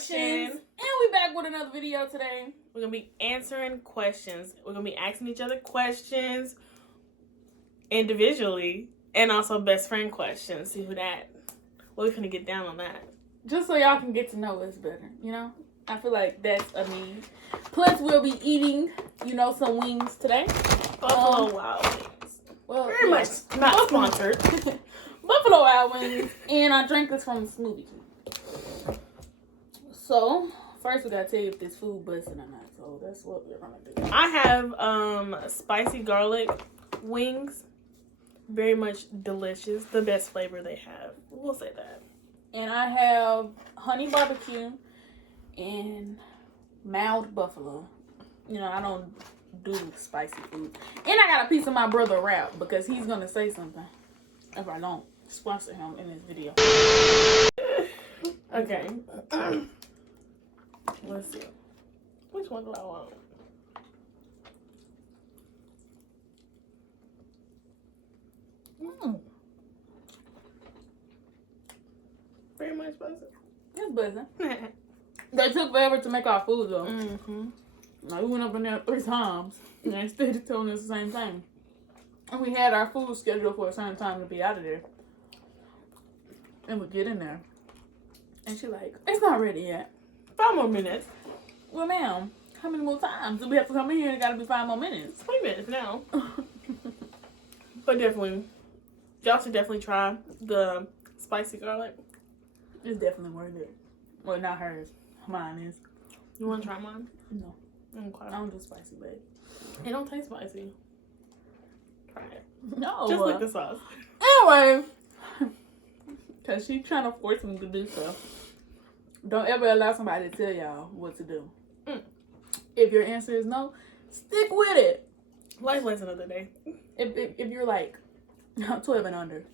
questions. And we back with another video today. We're going to be answering questions. We're going to be asking each other questions individually and also best friend questions. See what we're going to get down on that. Just so y'all can get to know us better, you know? I feel like that's a need. Plus, we'll be eating, some wings today. Buffalo Wild Wings. Well, very much not sponsored. Buffalo Wild Wings. And I drank this from a smoothie. So, first we gotta tell you if this food busting or not. So that's what we're gonna do. I have spicy garlic wings. Very much delicious. The best flavor they have. We'll say that. And I have honey barbecue and mild buffalo. I don't do spicy food. And I got a piece of my brother wrap because he's gonna say something if I don't sponsor him in this video. Okay. Let's see. Which one do I want? Very much buzzing. It's buzzing. They took forever to make our food though. Mm-hmm. Like, we went up in there 3 times and they still telling us the same thing. And we had our food scheduled for a certain time to be out of there. And we get in there. And she like, it's not ready yet. 5 more minutes. Well, ma'am, how many more times do we have to come in here? It gotta be 5 more minutes. 20 minutes now. But definitely, y'all should definitely try the spicy garlic. It's definitely worth it. Well, not hers. Mine is. You want to try mine? No. Okay. I don't do spicy, babe. It don't taste spicy. Try it. No. Just like the sauce. Anyway. Because she's trying to force me to do stuff. Don't ever allow somebody to tell y'all what to do. If your answer is no, stick with it. Life lesson of the day. If you're like 12 and under,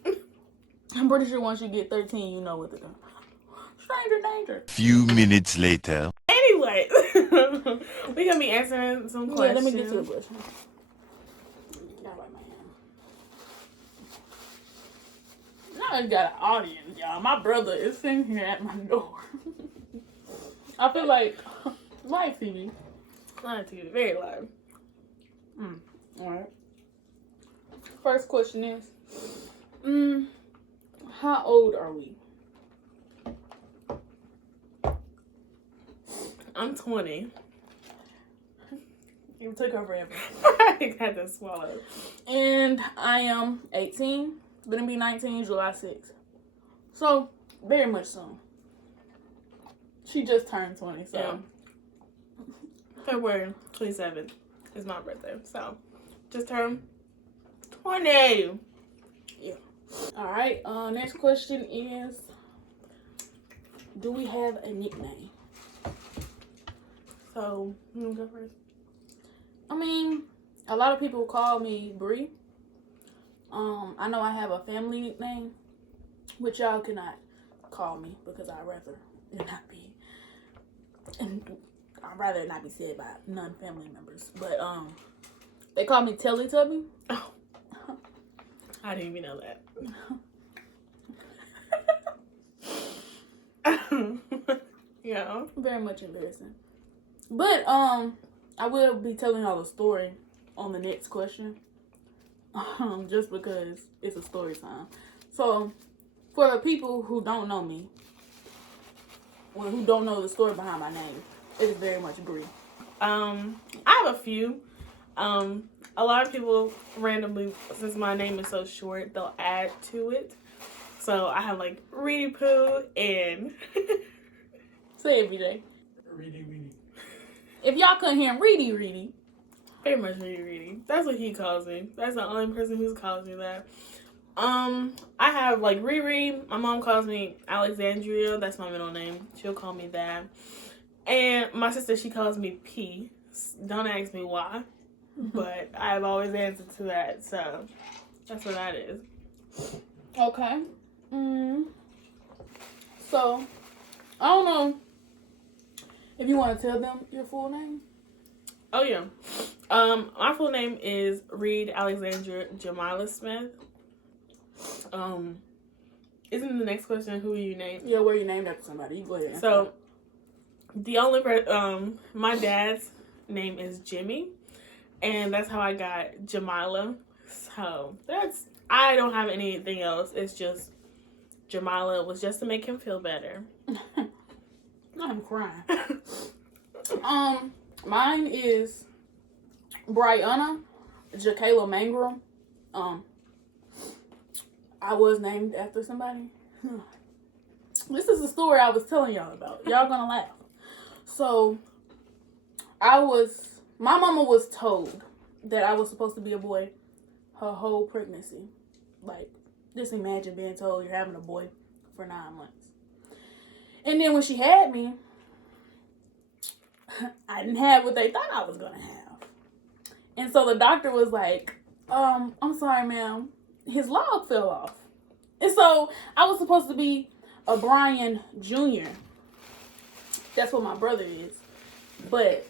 I'm pretty sure once you get 13, you know what to do. Stranger danger. Few minutes later. Anyway, we're gonna be answering some questions. Yeah, let me get to the question. Gotta wipe my hand. Now I got an audience, y'all. My brother is sitting here at my door. I feel like live TV. Live TV, very live. Alright. First question is, how old are we? I'm 20. It took her forever. I had to swallow. And I am 18. Gonna be 19 July 6th. So, very much soon. She just turned 20, so. Yeah. February 27th is my birthday. So, just turned 20. Yeah. Alright, next question is, do we have a nickname? So, you want to go first? I mean, a lot of people call me Bree. I know I have a family nickname, which y'all cannot call me because I'd rather it not be said by non-family members. But they call me Teletubby. Oh, I didn't even know that. Yeah, very much embarrassing. But I will be telling y'all a story on the next question. Just because it's a story time. So, for the people who don't know me, or who don't know the story behind my name, it is very much Bree. I have a few. A lot of people randomly, since my name is so short, they'll add to it. So I have like Reedy Poo and say it, BJ. Reedy. If y'all couldn't hear him, Reedy. Very much Reedy. That's what he calls me. That's the only person who's calls me that. I have like Riri. My mom calls me Alexandria. That's my middle name. She'll call me that. And my sister, she calls me P. Don't ask me why. But I've always answered to that. So that's what that is. Okay. So, I don't know if you want to tell them your full name. Oh, yeah. My full name is Reed Alexandra Jamila Smith. Isn't the next question who you named? Yeah, where you named after somebody. You go ahead. So, The only my dad's name is Jimmy, and that's how I got Jamila. So I don't have anything else. It's just Jamila was just to make him feel better. I'm crying. Mine is Brianna Jacayla Mangrum. I was named after somebody. This is the story I was telling y'all about. Y'all gonna laugh. So, my mama was told that I was supposed to be a boy her whole pregnancy. Like, just imagine being told you're having a boy for 9 months. And then when she had me, I didn't have what they thought I was gonna have. And so the doctor was like, I'm sorry, ma'am. His log fell off. And so I was supposed to be a Brian Jr. That's what my brother is. But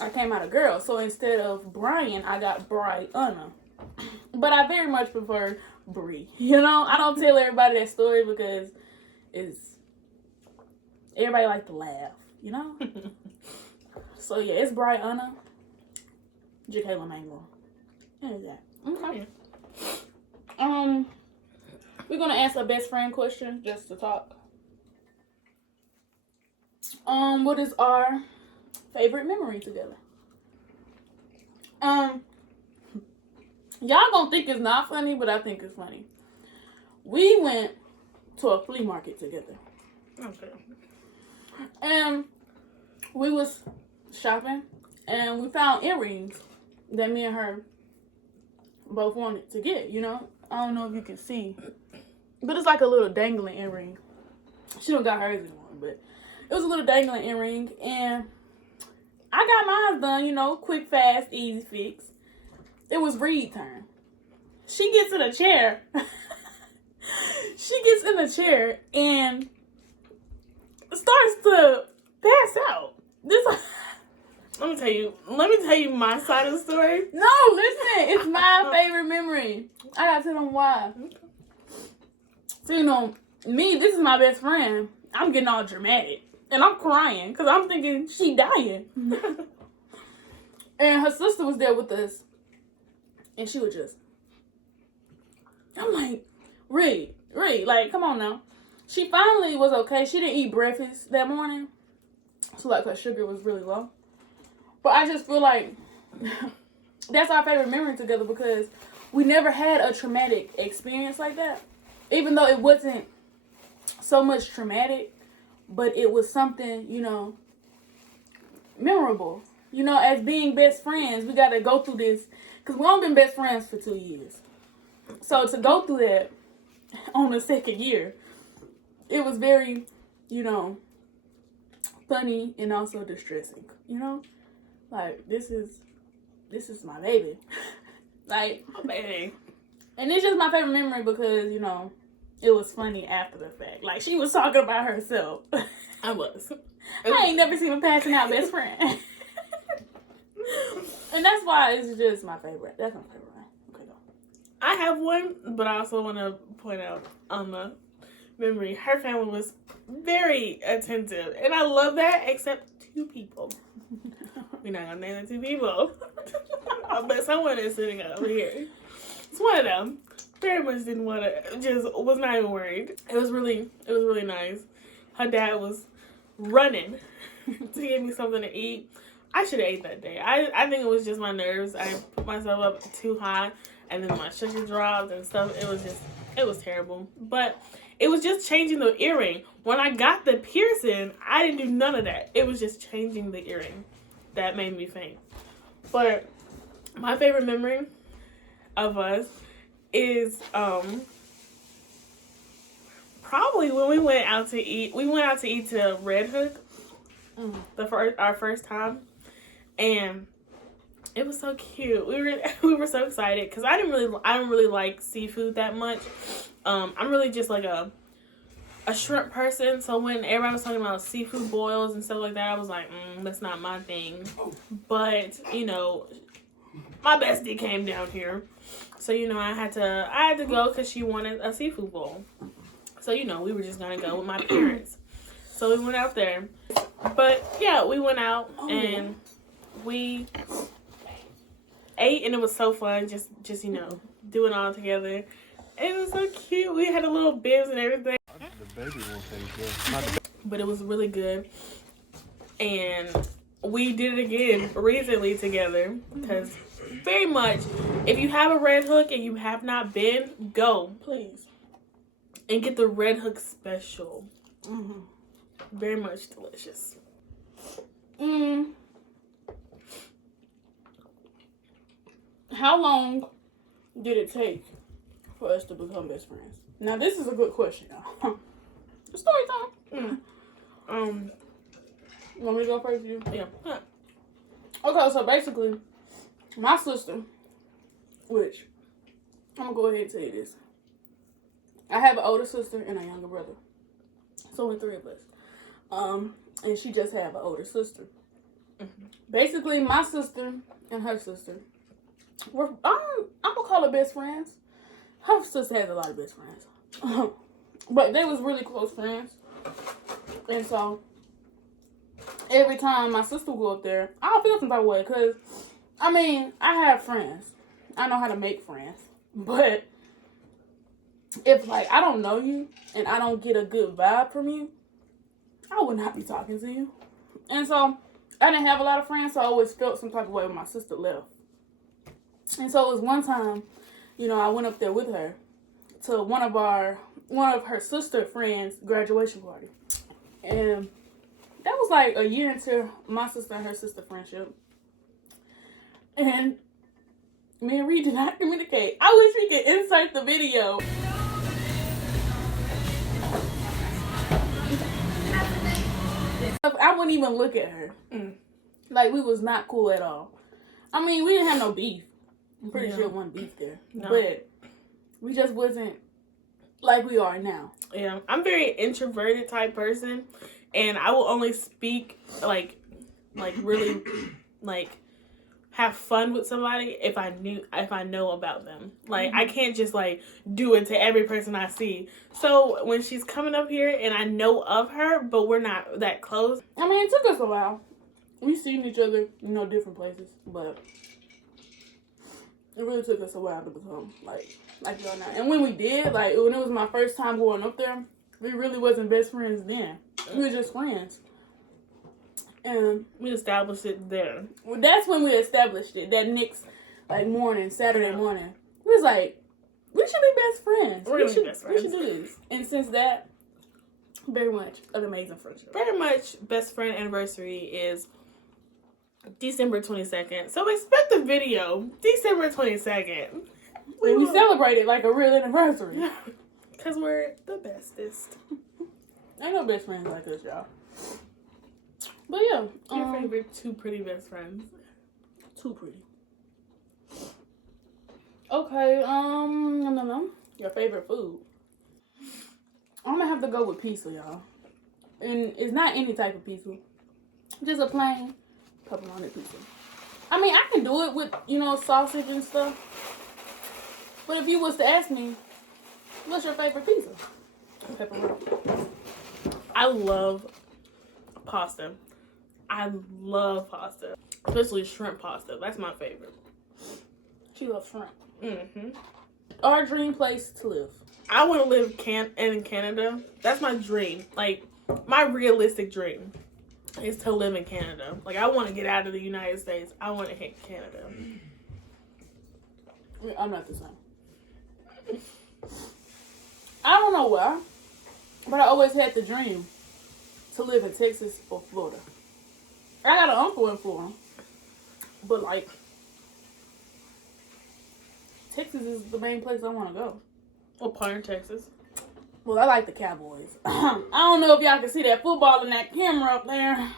I came out a girl. So instead of Brian, I got Brianna. But I very much prefer Bree. You know, I don't tell everybody that story because everybody like to laugh, you know? So yeah, it's Brianna Jacayla Mangrum. There's that. Okay. We're gonna ask a best friend question just to talk. What is our favorite memory together? Y'all gonna think it's not funny, but I think it's funny. We went to a flea market together. Okay. And we was shopping and we found earrings that me and her both wanted to get, you know? I don't know if you can see, but it's like a little dangling earring. She don't got hers anymore, but it was a little dangling earring, and I got mine done, you know, quick, fast, easy fix. It was Reed's turn. She gets in a chair. She gets in the chair and starts to pass out. Let me tell you my side of the story. No, listen, it's my favorite memory. I gotta tell them why. So, you know, me, this is my best friend. I'm getting all dramatic. And I'm crying because I'm thinking she dying. And her sister was there with us. And she was just, I'm like, Reed, like, come on now. She finally was okay. She didn't eat breakfast that morning. So, like, her sugar was really low. But I just feel like that's our favorite memory together because we never had a traumatic experience like that. Even though it wasn't so much traumatic, but it was something, you know, memorable. You know, as being best friends, we got to go through this because we've only been best friends for 2 years. So to go through that on the second year, it was very, you know, funny and also distressing, you know? Like, this is my baby. Like, Oh, baby. and it's just my favorite memory because, you know, it was funny after the fact. Like, she was talking about herself. I was. I ain't never seen a passing out best friend. And that's why it's just my favorite. That's my favorite one. Okay, go. I have one, but I also want to point out on the memory, her family was very attentive. And I love that, except 2 people. We're not going to name the 2 people. But someone is sitting over here. It's one of them. Very much didn't want to, just was not even worried. It was really nice. Her dad was running to give me something to eat. I should have ate that day. I think it was just my nerves. I put myself up too high, and then my sugar dropped and stuff. It was terrible. But it was just changing the earring. When I got the piercing, I didn't do none of that. It was just changing the earring that made me faint. But my favorite memory of us is probably when we went out to eat. We went out to eat to Red Hook our first time, and it was so cute. We were so excited because I don't really like seafood that much. I'm really just like a shrimp person. So when everybody was talking about seafood boils and stuff like that, I was like, that's not my thing. But you know, my bestie came down here, so you know I had to go because she wanted a seafood bowl. So you know we were just gonna go with my parents. So we went out there. But yeah, we went out and we ate, and it was so fun. Just doing all together. It was so cute. We had a little bibs and everything. The baby won't taste good. But it was really good. And we did it again recently together. Because very much, if you have a Red Hook and you have not been, go. Please. And get the Red Hook special. Very much delicious. How long did it take for us to become best friends? Now, this is a good question, y'all. Story time. You want me to go first? You? Yeah. Okay, so basically, my sister, which I'm gonna go ahead and tell you this. I have an older sister and a younger brother. So only 3 of us. And she just have an older sister. Basically, my sister and her sister were I'm gonna call her best friends. Her sister has a lot of best friends. But they was really close friends. And so every time my sister would go up there, I don't feel some type of way, because I mean, I have friends. I know how to make friends. But if like I don't know you and I don't get a good vibe from you, I would not be talking to you. And so I didn't have a lot of friends, so I always felt some type of way when my sister left. And so it was one time, I went up there with her to one of her sister friends' graduation party. And that was like a year into my sister and her sister friendship. And me and Reed did not communicate. I wish we could insert the video. I wouldn't even look at her. Like, we was not cool at all. I mean, we didn't have no beef. I'm pretty sure it wasn't beef there. No. But we just wasn't like we are now. Yeah. I'm very introverted type person. And I will only speak, like really, have fun with somebody if I know about them. Like, I can't just, do it to every person I see. So, when she's coming up here and I know of her, but we're not that close. I mean, it took us a while. We've seen each other, different places. But it really took us a while to become, like y'all now. And when we did, when it was my first time going up there, we really wasn't best friends then. We were just friends. And we established it there. Well, that's when we established it. That next, morning, Saturday morning. We was like, we should be best friends. We're going to be best friends. We should do this. And since that, very much an amazing friendship. Very much best friend anniversary is December 22nd. So expect the video December 22nd. We celebrated like a real anniversary. Because we're the bestest. Ain't no best friends like us, y'all. But yeah. Your favorite 2 pretty best friends. 2 pretty. Okay, your favorite food. I'm gonna have to go with pizza, y'all. And it's not any type of pizza. Just a plain pepperoni pizza. I mean, I can do it with, sausage and stuff. But if you was to ask me, what's your favorite pizza? Pepperoni. I love pasta. I love pasta. Especially shrimp pasta. That's my favorite. She loves shrimp. Mm-hmm. Our dream place to live. I want to live in Canada. That's my dream. My realistic dream is to live in Canada. I want to get out of the United States. I want to hit Canada. I'm not the same. I don't know why, but I always had the dream to live in Texas or Florida. I got an uncle in Florida, but Texas is the main place I want to go. What part of Texas? Well, I like the Cowboys. I don't know if y'all can see that football in that camera up there.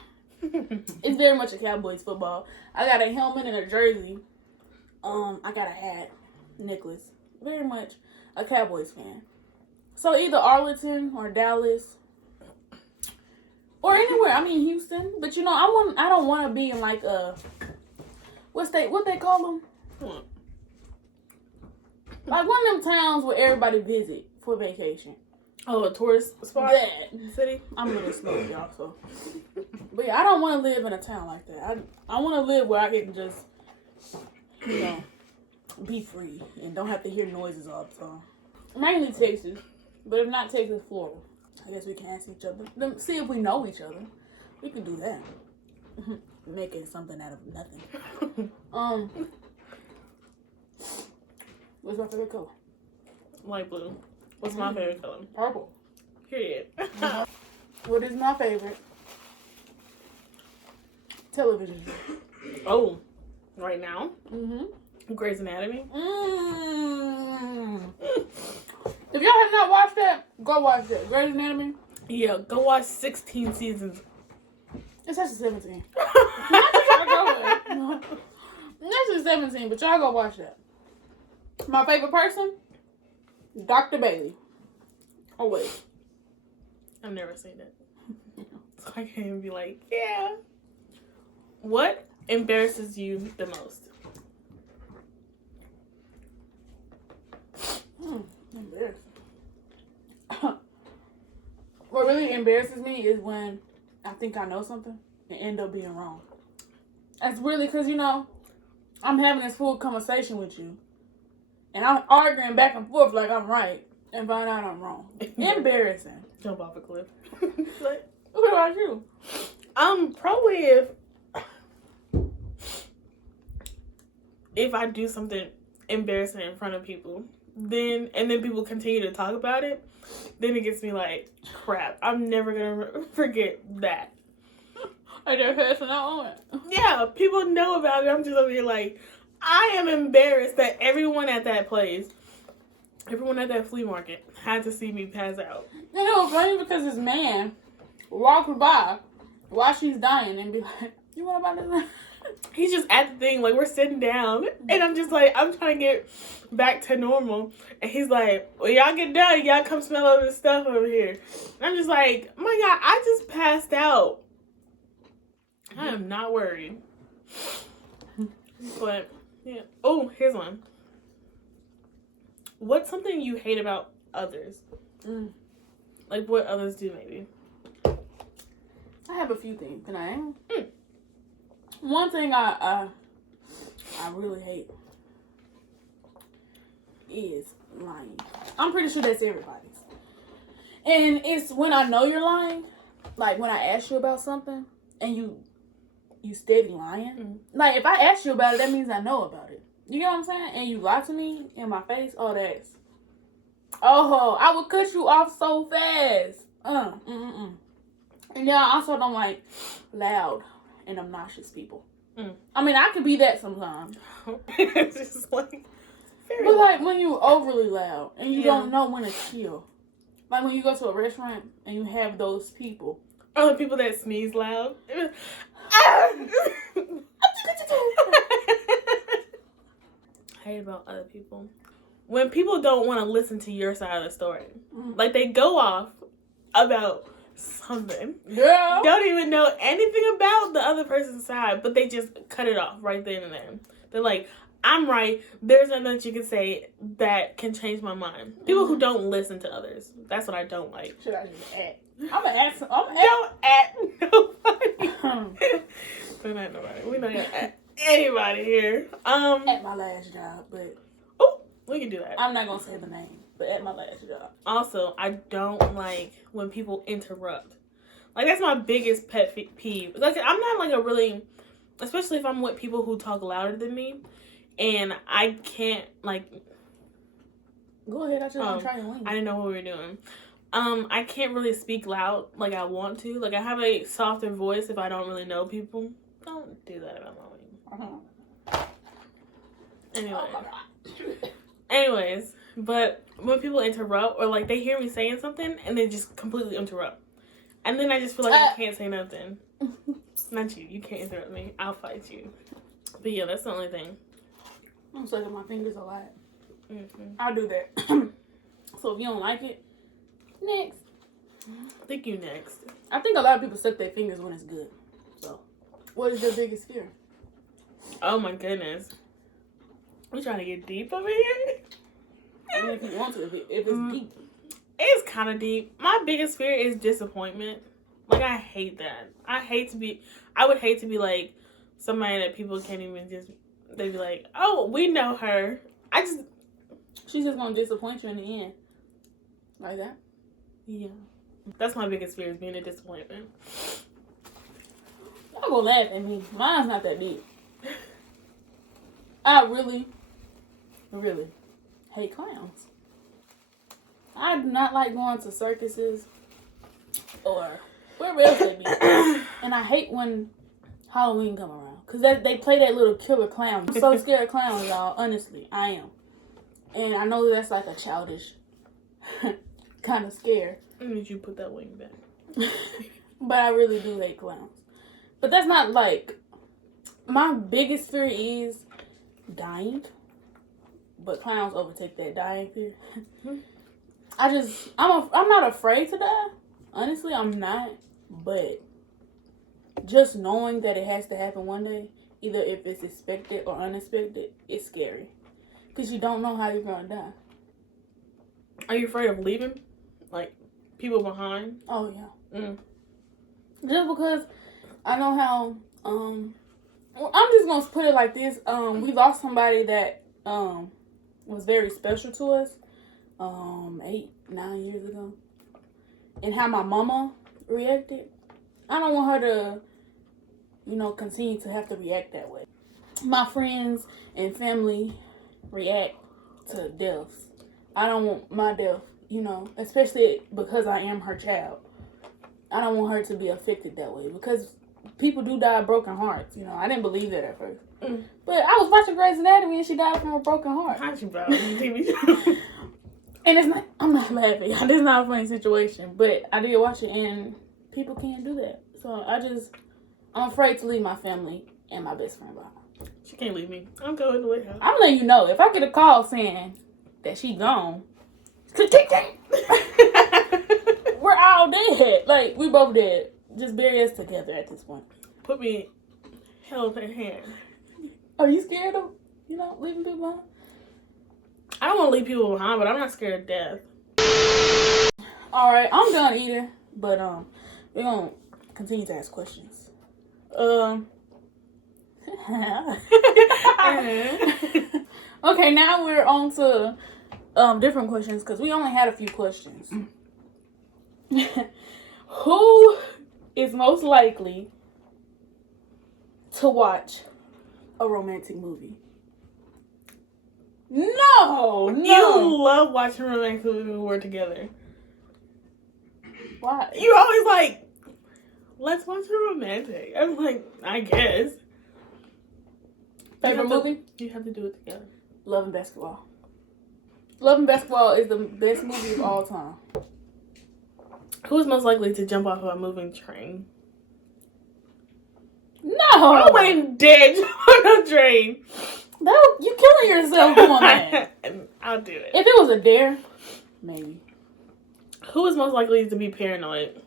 It's very much a Cowboys football. I got a helmet and a jersey. I got a hat, necklace. Very much a Cowboys fan. So either Arlington or Dallas or anywhere. I mean Houston, but I don't want to be in what they call them? One of them towns where everybody visit for vacation. Oh, a tourist spot? That. City? I'm a little slow, y'all, so. But yeah, I don't want to live in a town like that. I want to live where I can just, you know, be free and don't have to hear noises all the time. Mainly Texas, but if not Texas, Florida. I guess we can ask each other. Then see if we know each other. We can do that. Making something out of nothing. What's my favorite color? Light blue. What's my favorite color? Purple. Period. What is my favorite television show? Oh, right now? Mm-hmm. Grey's Anatomy. If y'all have not watched that, go watch that. Grey's Anatomy. Yeah, go watch 16 seasons. It's actually 17. This is 17, but y'all go watch that. My favorite person? Dr. Bailey. Oh, wait. I've never seen it. So I can't even be like, yeah. What embarrasses you the most? Embarrassing. What really embarrasses me is when I think I know something and end up being wrong. That's really because, you know, I'm having this full conversation with you and I'm arguing back and forth like I'm right and find out I'm wrong. Embarrassing. Jump off a cliff. What about you? Probably if I do something embarrassing in front of people, then people continue to talk about it, then it gets me like, crap, I'm never gonna forget that. Are they passing out on it? Yeah, people know about it. I'm just over here like, I am embarrassed that everyone at that place, everyone at that flea market had to see me pass out. You know, funny because this man walked by while she's dying and be like, you want about this? He's just at the thing, like, we're sitting down, and I'm just like, I'm trying to get back to normal, and he's like, well, y'all get done, y'all come smell all this stuff over here. And I'm just like, my God, I just passed out. I am not worried. But, yeah. Oh, here's one. What's something you hate about others? Like, what others do, maybe? I have a few things. Can I? One thing I really hate is lying. I'm pretty sure that's everybody's. And it's when I know you're lying, like when I ask you about something and you steady lying. Like if I ask you about it, that means I know about it. You get what I'm saying? And you lie to me in my face, I would cut you off so fast. And yeah, I also don't like loud and obnoxious people. I mean, I could be that sometimes. It's just like, but like when you overly loud and you don't know when to chill. Like when you go to a restaurant and you have those people. Oh, the people that sneeze loud. I hate about other people. When people don't want to listen to your side of the story. Like they go off about something. Yeah. Don't even know anything about the other person's side, but they just cut it off right then and there. They're like, I'm right. There's nothing that you can say that can change my mind. People who don't listen to others. That's what I don't like. Should I just act? I'm gonna ask. Don't at nobody. Don't at nobody. We're not gonna at anybody here. At my last job, but we can do that. I'm not gonna say the name, but at my last job. Also, I don't like when people interrupt. Like that's my biggest pet peeve. Like I'm not like a really, especially if I'm with people who talk louder than me, and I can't like. Go ahead. I just want to try your wings. I didn't know what we were doing. I can't really speak loud like I want to. Like I have a softer voice if I don't really know people. Don't do that about my wing. Anyways, but when people interrupt or like they hear me saying something and they just completely interrupt, and then I just feel like I can't say nothing. Not you. You can't interrupt me. I'll fight you. But yeah, that's the only thing. I'm sucking my fingers a lot. I'll do that. So if you don't like it, next. I think you next. I think a lot of people suck their fingers when it's good. So, what is your biggest fear? Oh my goodness. We trying to get deep over here? I mean, if you want to, if it's deep. It's kind of deep. My biggest fear is disappointment. Like, I hate that. I would hate to be like somebody that people can't even just, they'd be like, oh, we know her. She's just gonna disappoint you in the end. Like that? Yeah. That's my biggest fear, is being a disappointment. Y'all gonna laugh at me. Mine's not that deep. I really, really hate clowns. I do not like going to circuses or wherever else they be. And I hate when Halloween come around. Because they play that little killer clown. I'm so scared of clowns, y'all. Honestly, I am. And I know that's like a childish kind of scare. I need you to put that wing back. But I really do hate clowns. But that's not like... My biggest fear is dying. But clowns overtake that dying fear. I'm not afraid to die. Honestly, I'm not. But just knowing that it has to happen one day, either if it's expected or unexpected, it's scary. Because you don't know how you're going to die. Are you afraid of leaving? Like, people behind? Oh, yeah. Just because I know how, I'm just going to put it like this. We lost somebody that was very special to us 8-9 years ago. And how my mama reacted. I don't want her to, continue to have to react that way. My friends and family react to deaths. I don't want my death, especially because I am her child. I don't want her to be affected that way because people do die of broken hearts. I didn't believe that at first. But I was watching Grey's Anatomy and she died from a broken heart. How'd you about TV? And it's not, I'm not laughing. This is not a funny situation. But I did watch it and people can't do that. So I'm afraid to leave my family and my best friend behind. She can't leave me. I'm going with her. I'm letting you know. If I get a call saying that she gone, we're all dead. Like, we both dead. Just bury us together at this point. Put me held in hand. Are you scared of, leaving people behind? I don't want to leave people behind, but I'm not scared of death. Alright, I'm done eating. But, we're going to continue to ask questions. Okay, now we're on to different questions because we only had a few questions. Who is most likely to watch a romantic movie? No. You love watching romantic movies when we're together. Why? You always like, let's watch a romantic. I'm like, I guess. Favorite movie? You have to do it together. Love and Basketball. Love and Basketball is the best movie of all time. Who is most likely to jump off of a moving train? No! I'm waiting dead on a train. You killing yourself doing that. I'll do it. If it was a dare, maybe. Who is most likely to be paranoid?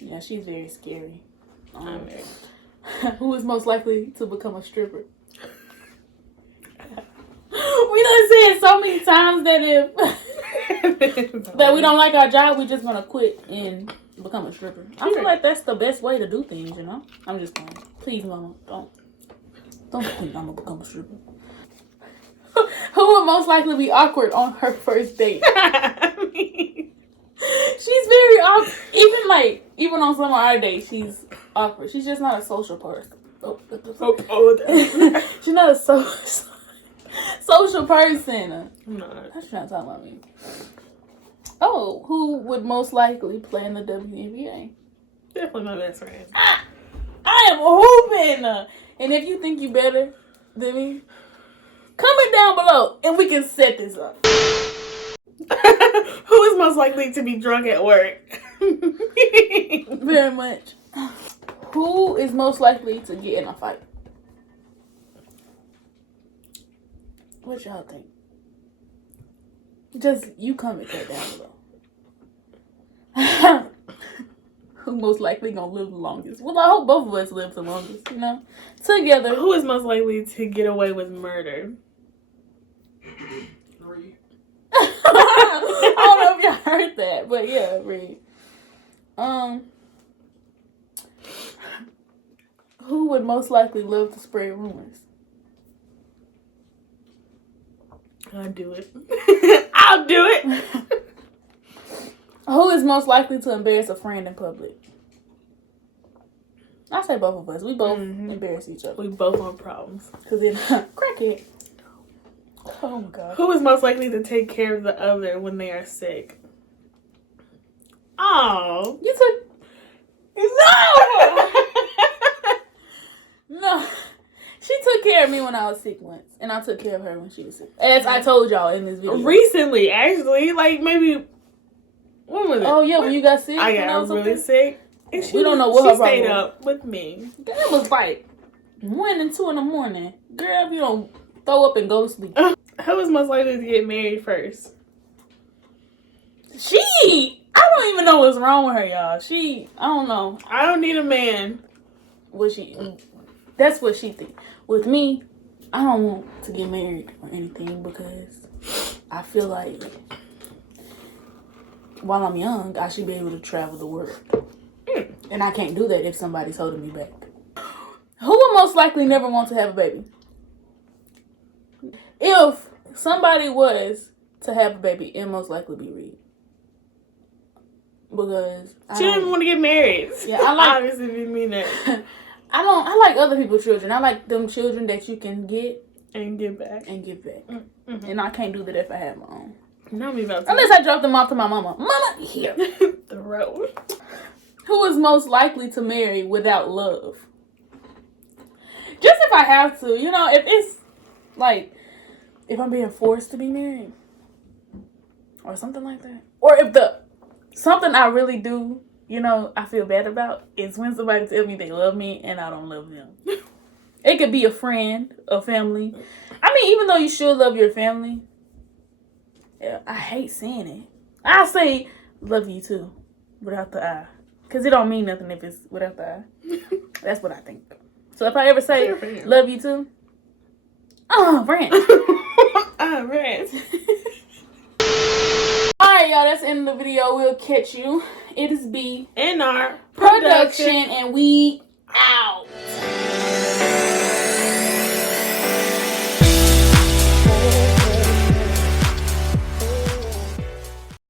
Yeah, she's very scary. I'm very. Who is most likely to become a stripper? We done said so many times that that we don't like our job, we just gonna quit and become a stripper. I feel like that's the best way to do things, I'm just going. Please, Mama, don't think I'm gonna become a stripper. Who would most likely be awkward on her first date? She's very awkward. Even on some of our dates, she's awkward. She's just not a social person. She's not a social person. I'm not. That's trying to talk about me. Oh, who would most likely play in the WNBA? Definitely my best friend. I am hooping. And if you think you better than me, comment down below and we can set this up. Who is most likely to be drunk at work? Very much. Who is most likely to get in a fight? What y'all think? Just you comment that down below. Who most likely gonna live the longest? Well, I hope both of us live the longest, together. Who is most likely to get away with murder? Three. I don't know if if y'all heard that, but yeah, read. Who would most likely love to spread rumors? I'll do it. I'll do it. Who is most likely to embarrass a friend in public? I say both of us. We both embarrass each other. We both want problems. Cause it crackhead. Oh my god. Who is most likely to take care of the other when they are sick? Oh, You took no. no. She took care of me when I was sick once, and I took care of her when she was sick. As I told y'all in this video. Recently, actually, like maybe. When was it? Oh yeah, when you got sick. I when got was really sick. sick. And We don't know what her she stayed problem up with me. It was like 1 and 2 in the morning. Girl, if you don't throw up and go to sleep. Who is most likely to get married first? I don't even know what's wrong with her, y'all. I don't know. I don't need a man. That's what she think. With me, I don't want to get married or anything because I feel like while I'm young, I should be able to travel the world. And I can't do that if somebody's holding me back. Who would most likely never want to have a baby? If somebody was to have a baby, it most likely be Reed. Because She didn't even want to get married. Yeah, I like. Obviously, didn't mean that. I like other people's children. I like them children that you can get And get back. and give back. Mm-hmm. And I can't do that if I have my own. Not me about to. Unless I drop them off to my mama. Mama, here. The road. Who is most likely to marry without love? Just if I have to, if it's like, if I'm being forced to be married or something like that. Or if something I really do, I feel bad about is when somebody tells me they love me and I don't love them. It could be a friend, a family. I mean, even though you should love your family, I hate saying it. I say love you too without the I. Because it don't mean nothing if it's without the I. That's what I think. So if I ever say love you too, Brent. Brent. Alright, y'all, that's the end of the video. We'll catch you. It is B In our production and we out.